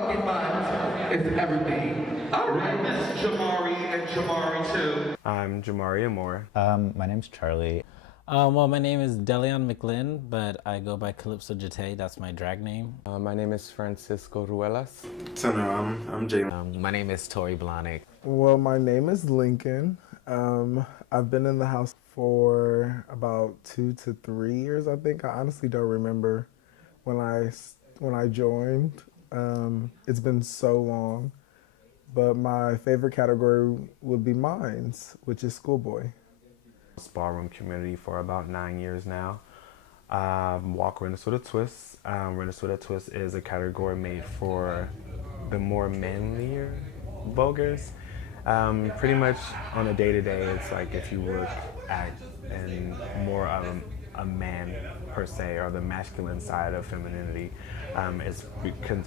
Mind is everything. All right, Miss Jamari and Jamari too. I'm Jamari Amore. My name's Charlie. Well, my name is Delion McLean, but I go by Calypso Jate. That's my drag name. My name is Francisco Ruelas. So no, I'm Jay. My name is Tori Blahnik. Well, my name is Lincoln. I've been in the house for about 2 to 3 years, I think. I honestly don't remember when I joined. It's been so long. But my favorite category would be mines, which is schoolboy. Ballroom community for about 9 years now. Walk Rennis with a Twist. Rennis with a Twist is a category made for the more manlier voguers. Pretty much on a day-to-day, it's like if you look at and more of a man per se, or the masculine side of femininity, is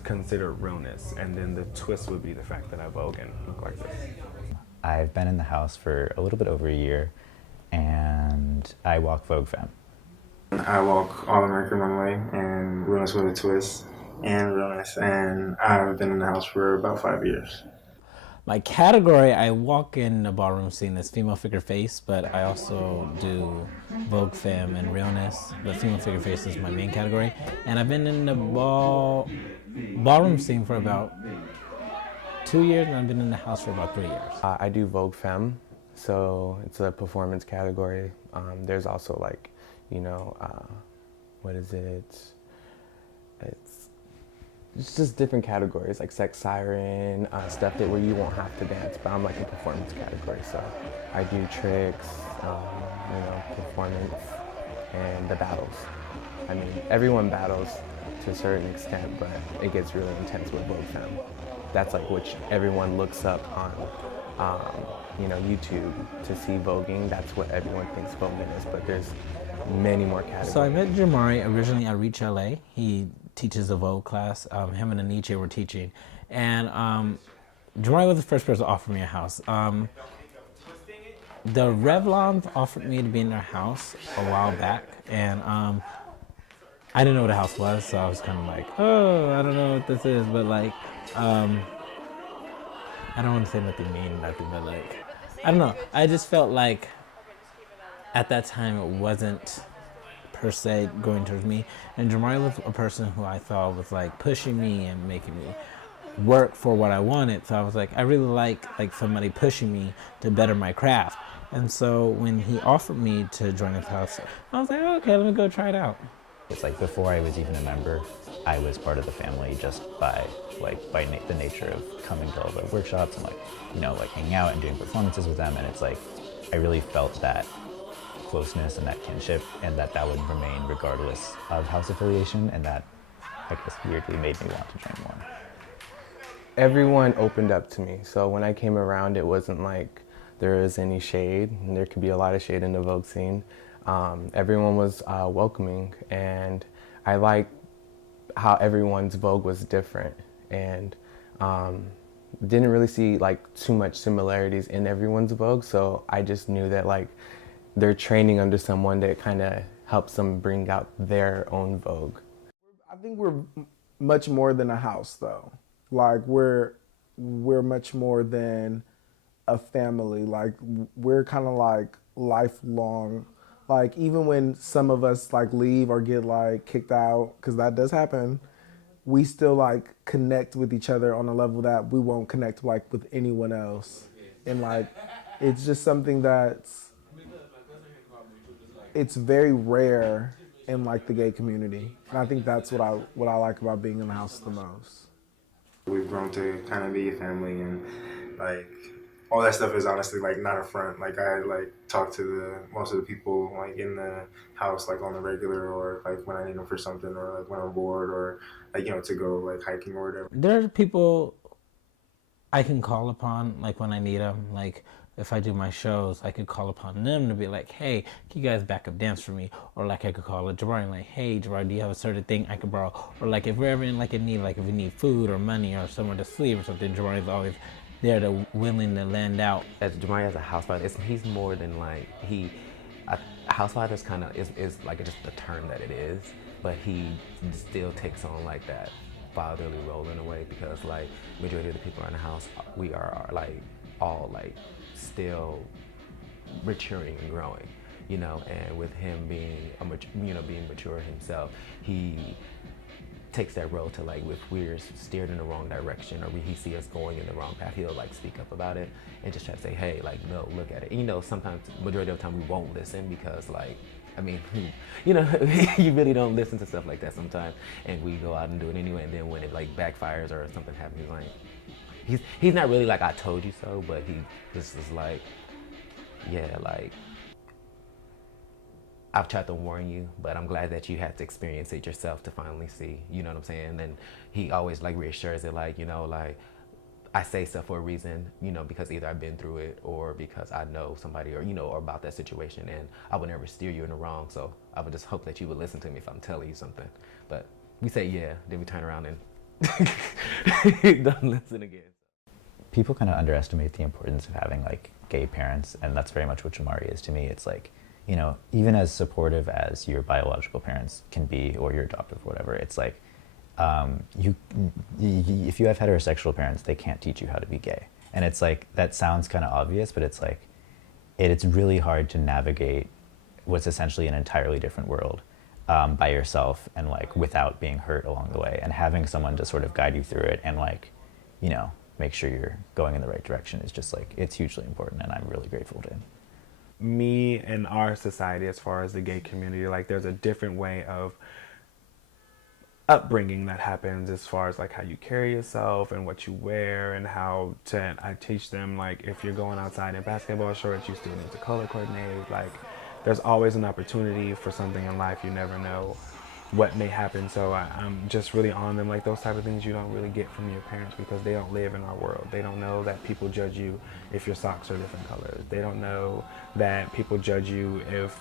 considered realness, and then the twist would be the fact that I vogue and look like this. I've been in the house for a little bit over a year, and I walk Vogue Femme. I walk All American Runway and Realness with a Twist and Realness, and I've been in the house for about 5 years. My category, I walk in the ballroom scene as female figure face, but I also do Vogue Femme and Realness. The female figure face is my main category. And I've been in the ballroom scene for about 2 years, and I've been in the house for about 3 years. I do Vogue Femme, so it's a performance category. There's also like, what is it? It's just different categories, like sex siren, stuff that where you won't have to dance, but I'm like a performance category, so I do tricks, performance, and the battles. I mean, everyone battles to a certain extent, but it gets really intense with Vogue Femme. That's like what everyone looks up on, YouTube to see voguing. That's what everyone thinks voguing is, but there's many more categories. So I met Jamari originally at Reach LA. He teaches a Vogue class. Him and Aniche were teaching. And Jamari was the first person to offer me a house. The Revlons offered me to be in their house a while back. And I didn't know what a house was, so I was kind of like, oh, I don't know what this is. But like, I don't want to say nothing mean or nothing, but like, I don't know. I just felt like at that time it wasn't per se going towards me, and Jamari was a person who I thought was like pushing me and making me work for what I wanted. So I was like, I really like somebody pushing me to better my craft. And so when he offered me to join his house, I was like, oh, okay, let me go try it out. It's like before I was even a member, I was part of the family just by the nature of coming to all the workshops and like hanging out and doing performances with them. And it's like I really felt that closeness and that kinship, and that would remain regardless of house affiliation, and that I guess weirdly made me want to join more. Everyone opened up to me, so when I came around, it wasn't like there was any shade, and there could be a lot of shade in the Vogue scene. Everyone was welcoming, and I liked how everyone's Vogue was different, and didn't really see like too much similarities in everyone's Vogue, so I just knew that like they're training under someone that kind of helps them bring out their own Vogue. I think we're much more than a house, though. Like we're much more than a family. Like we're kind of like lifelong. Like even when some of us like leave or get like kicked out, because that does happen, we still like connect with each other on a level that we won't connect like with anyone else. And like it's just something it's very rare in like the gay community. And I think that's what I like about being in the house the most. We've grown to kind of be a family, and like all that stuff is honestly like not a front. Like I like talk to most of the people like in the house like on the regular, or like when I need them for something, or like when I'm bored, or like to go like hiking or whatever. There are people I can call upon like when I need them. Like if I do my shows, I could call upon them to be like, hey, can you guys back up dance for me? Or like I could call a Jamari like, hey, Jamari, do you have a certain thing I could borrow? Or like if we're ever in like a need, like if we need food or money or somewhere to sleep or something, Jamari's always there to willing to lend out. As Jamari as a housewife, he's more than like a housewife is kind of is like just the term that it is, but he still takes on like that fatherly role in a way, because like majority of the people in the house, we are like all like still maturing and growing, you know. And with him being being mature himself, he takes that role to, like, if we're steered in the wrong direction or he see us going in the wrong path, he'll like speak up about it and just try to say, hey, like, no, look at it. And, you know, sometimes majority of the time we won't listen because, like, I mean, you know, you really don't listen to stuff like that sometimes, and we go out and do it anyway. And then when it like backfires or something happens, he's like, he's not really like I told you so, but he just is like, yeah, like, I've tried to warn you, but I'm glad that you had to experience it yourself to finally see, you know what I'm saying? And then he always like reassures it, like, you know, like, I say stuff for a reason, you know, because either I've been through it or because I know somebody or, you know, or about that situation, and I would never steer you in the wrong. So I would just hope that you would listen to me if I'm telling you something. But we say, yeah, then we turn around and don't listen again. People kind of underestimate the importance of having like gay parents, and that's very much what Jamari is to me. It's like, you know, even as supportive as your biological parents can be, or your adoptive, or whatever, it's like, if you have heterosexual parents, they can't teach you how to be gay. And it's like, that sounds kind of obvious, but it's like, it's really hard to navigate what's essentially an entirely different world by yourself, and like without being hurt along the way. And having someone to sort of guide you through it and like, you know, make sure you're going in the right direction is just like, it's hugely important, and I'm really grateful to him. Me and our society, as far as the gay community, like, there's a different way of upbringing that happens as far as like how you carry yourself and what you wear and how to, I teach them, like, if you're going outside in basketball shorts, you still need to color coordinate. Like, there's always an opportunity for something in life. You never know what may happen. So I'm just really on them, like, those type of things you don't really get from your parents, because they don't live in our world. They don't know that people judge you if your socks are different colors. They don't know that people judge you if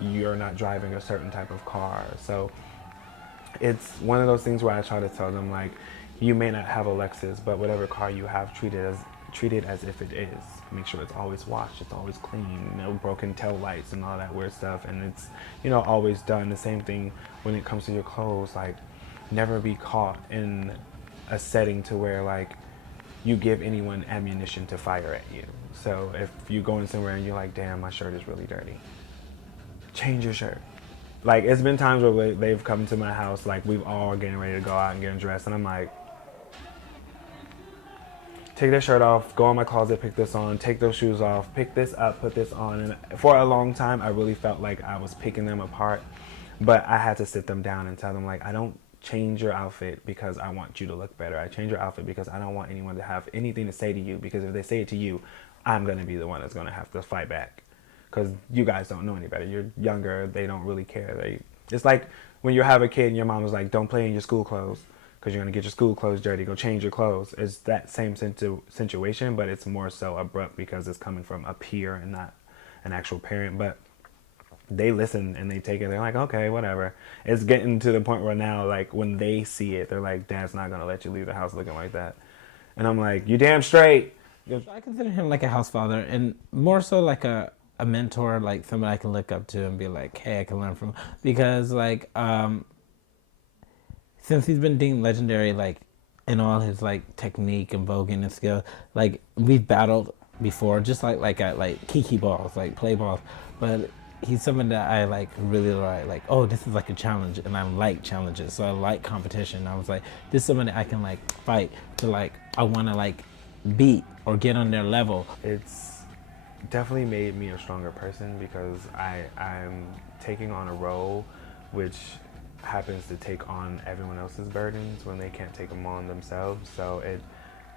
you're not driving a certain type of car. So it's one of those things where I try to tell them, like, you may not have a Lexus, but whatever car you have, treat it as if it is. Make sure it's always washed, it's always clean, no broken tail lights and all that weird stuff. And it's, you know, always done. The same thing when it comes to your clothes. Like, never be caught in a setting to where, like, you give anyone ammunition to fire at you. So if you go in somewhere and you're like, damn, my shirt is really dirty, change your shirt. Like, it's been times where they've come to my house, like, we've all getting ready to go out and getting dressed, and I'm like, take that shirt off, go in my closet, pick this on, take those shoes off, pick this up, put this on. And for a long time, I really felt like I was picking them apart, but I had to sit them down and tell them, like, I don't change your outfit because I want you to look better. I change your outfit because I don't want anyone to have anything to say to you, because if they say it to you, I'm going to be the one that's going to have to fight back. Because you guys don't know any better. You're younger. They don't really care. It's like when you have a kid and your mom was like, don't play in your school clothes because you're going to get your school clothes dirty. Go change your clothes. It's that same situation, but it's more so abrupt because it's coming from a peer and not an actual parent. But they listen and they take it. They're like, okay, whatever. It's getting to the point where now, like, when they see it, they're like, Dad's not going to let you leave the house looking like that. And I'm like, you damn straight. I consider him like a house father, and more so like a mentor, like somebody I can look up to and be like, hey, I can learn from. Because like since he's been deemed legendary, like in all his like technique and voguing and skill, like we've battled before, just like at like kiki balls, like play balls. But he's someone that I like really like, oh, this is like a challenge, and I like challenges, so I like competition. I was like, this is someone that I can like fight to, like, I want to like beat or get on their level. It's definitely made me a stronger person because I'm taking on a role which happens to take on everyone else's burdens when they can't take them on themselves. So it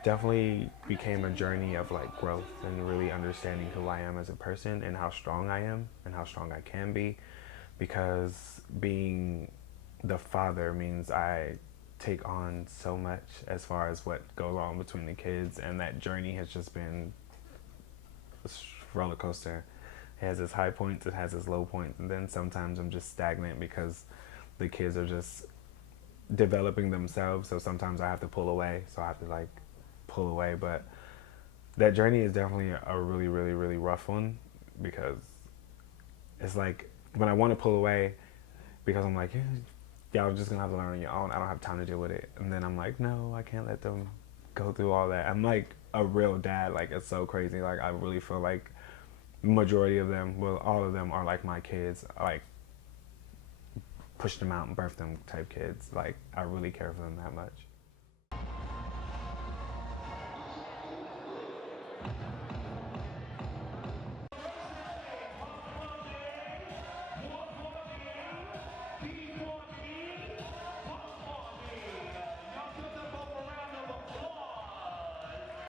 definitely became a journey of like growth and really understanding who I am as a person and how strong I am and how strong I can be, because being the father means I take on so much as far as what goes on between the kids, and that journey has just been a roller coaster. It has its high points, it has its low points, and then sometimes I'm just stagnant because the kids are just developing themselves, so sometimes I have to pull away, so I have to like pull away. But that journey is definitely a really, really, really rough one, because it's like when I want to pull away, because I'm like, y'all just gonna have to learn on your own. I don't have time to deal with it. And then I'm like, no, I can't let them go through all that. I'm like a real dad. Like, it's so crazy. Like, I really feel like majority of them, well, all of them are like my kids. Like, push them out and birth them type kids. Like, I really care for them that much.